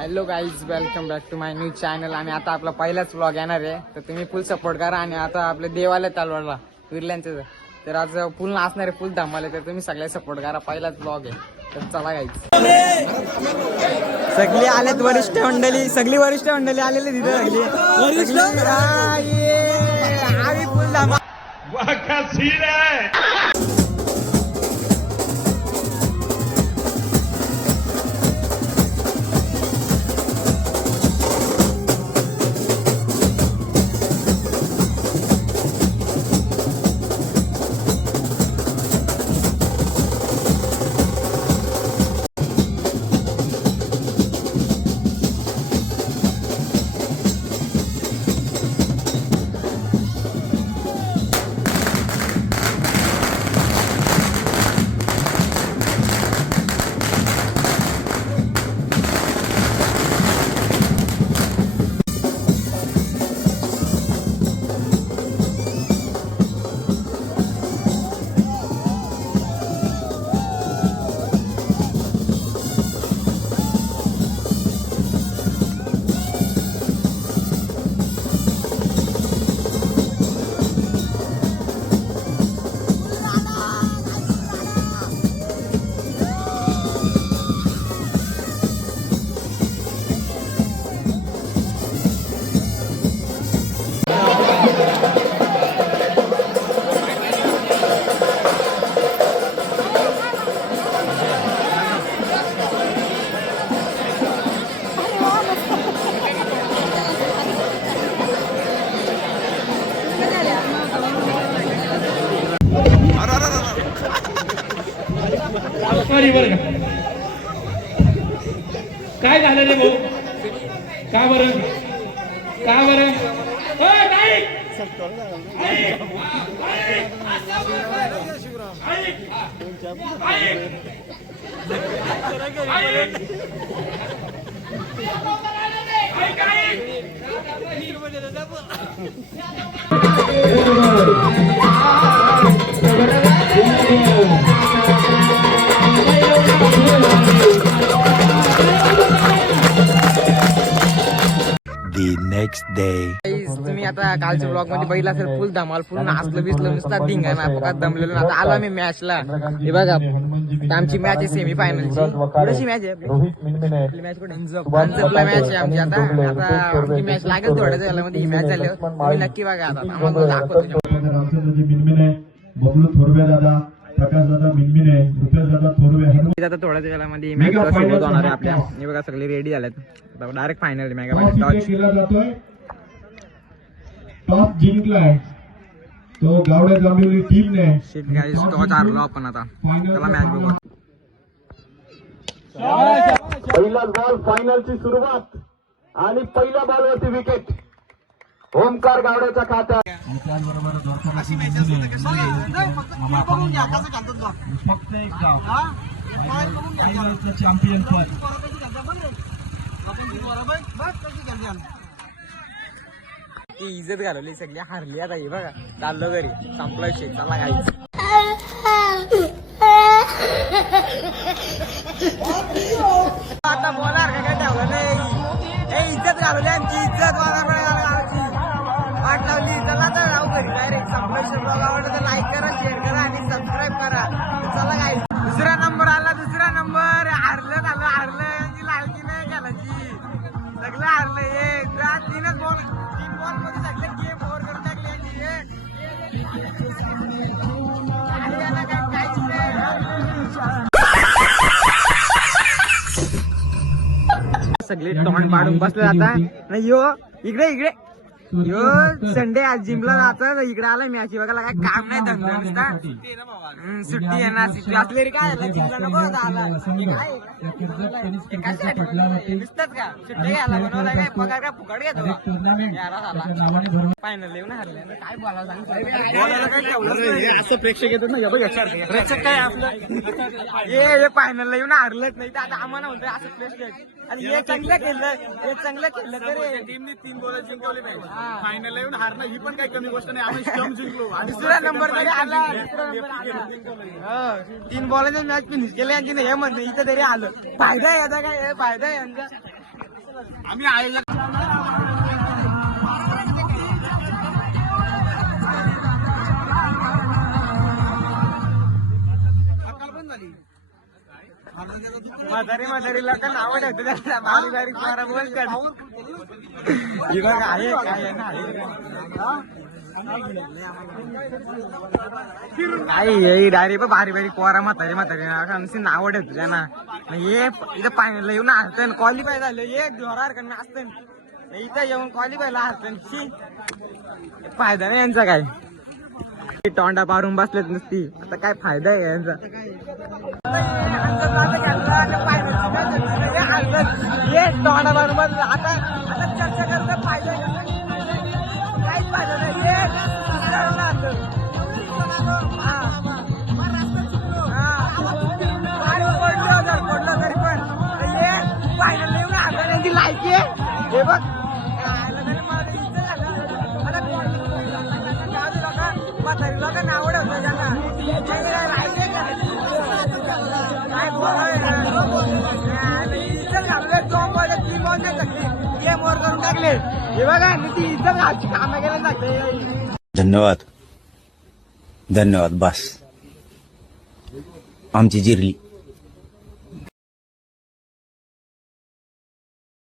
Hello guys, welcome back to my new channel. आणि आता आपला पहिलाच व्लॉग येणार आहे, तर तुम्ही फुल सपोर्ट करा. आणि आता आपले देवाला तालवाडला विरल्यांचं तर आज फुल नाचणार आहे, फुल धमाल आहे, तर तुम्ही सगळे सपोर्ट करा. पहिलाच व्लॉग आहे, तर चला गाईज. सगळी आलेत वरिष्ठ मंडळी, सगळी वरिष्ठ मंडळी आलेली तिथे सगळी फुल धमाल. बरं काय झालं रे भाऊ? का बरं नेक्स्ट डे. तुम्ही आता कालच्या ब्लॉग मध्ये बघितलं असेल, फुल धमाल, फुल नाचलं बिचलं, नुसता धिंगाणा अपघात दमलेलो. आता आलो आम्ही मॅचला. हे बघा, आमची मॅच आहे सेमी फायनलची. कुठेची मॅच आहे आपली मॅच कुठे? अंजपला मॅच आहे आमची. आता आमची मॅच लागेल थोड्या वेळाला मध्ये. ही मॅच झाल्यावर तुम्ही नक्की बघा. आता आम्हाला दाखवतो आता थोड्याच वेळामध्ये मॅच सुरुवात होणार आहे आपल्या. हे बघा सगळे रेडी झालेत, डायरेक्ट फायनल मॅच. टॉस जिंकलाय तो गावडे जांभिवली टीमने. टॉस हारलो आपण. आता चला मॅच बघू. पहिला बॉल फायनलची सुरुवात आणि पहिल्या बॉलवरती विकेट ओमकार गावड्याच्या खात्यात. त्याचबरोबर फक्त एक गाव चॅम्पियन पद. ती इज्जत घालवली, सगळी हारली. आता हे बघा चाललो घरी, संपला विषय. चला गाईच. आता बोला काय ठेवलं नाही. हे इज्जत घालवली, आमची इज्जत गावची वाट लावली. चला तर राहू घरी डायरेक्ट. संपला विषय. ब्लॉग आवडला तर लाईक करा, शेअर करा आणि सबस्क्राईब करा. चला गाईच. दुसरा नंबर आला, दुसरा नंबर. हारलं झालं, हारलं. यांची लालची नाही घालायची, सगळं हारलं. हे तीन बॉल मध्ये सगळे गेम ओव्हर करून टाकले यांची. सगळे तोंड पाडून बसले. आता नाही यो इकडे इकडे यो संडे आज जिमला जातात, इकडे आला मॅच बघायला. काय काम नाही धंदा नुसता. सुट्टी आहे ना, सुट्टी असले रे. काय झालं जिमला नको आला नुसतात का? सुट्टी घ्यायला बनवला काय? पगार काय फुकट घेतो? फायनल येऊन हरले, काय बोलावं सांगितलं. काय ठेवलं असं प्रेक्षक येतात ना. प्रेक्षक काय आपलं हे फायनलला येऊन हरलंच नाही, तर आता आम्हाला म्हणतोय असं प्रेक्षक. आणि हे चांगलं खेळलं, हे चांगलं खेळलं तरी टीमने 3 बॉल जिंकवले पाहिजे. फायनल येऊन हारणं ही पण काही कमी गोष्ट नाही. आम्ही स्टंप जिंकलो आणि दुसरा नंबर आला. 3 बॉलांचे मॅच फिनिश केले यांची. हे म्हणते इथं तरी आलं. फायदा आहे आता, काय फायदा आहे यांचा. आम्ही आईला म्हातारी लोक नाव ठेवतो त्याला बारीक बारीक पोरा बोलतात ही बघ आहे काय आहे ना काही डायरेक्ट भारी भारी पोरा म्हातारी नाव ठेवतो त्यांना हे इथं फायनल येऊन हरतं क्वालिफाय झालं एक जोरार कडनं असतं इथं येऊन क्वालिफायला हरतं फायदा नाही यांचा काय तोंडा पारून बसलेत नुसती आता काय फायदा आहे यांचा तोंडा पारून बसले आता चर्चा करत फायदा काहीच फायदा पडलं तरी पण फायनल येऊन हाताने लायकी हे बघ म्हातारी लोकांना आवडत गेम वर करून टाकले हे बघा ती इज्जत घालची कामं केलं लागते धन्यवाद धन्यवाद बस आमची जिरली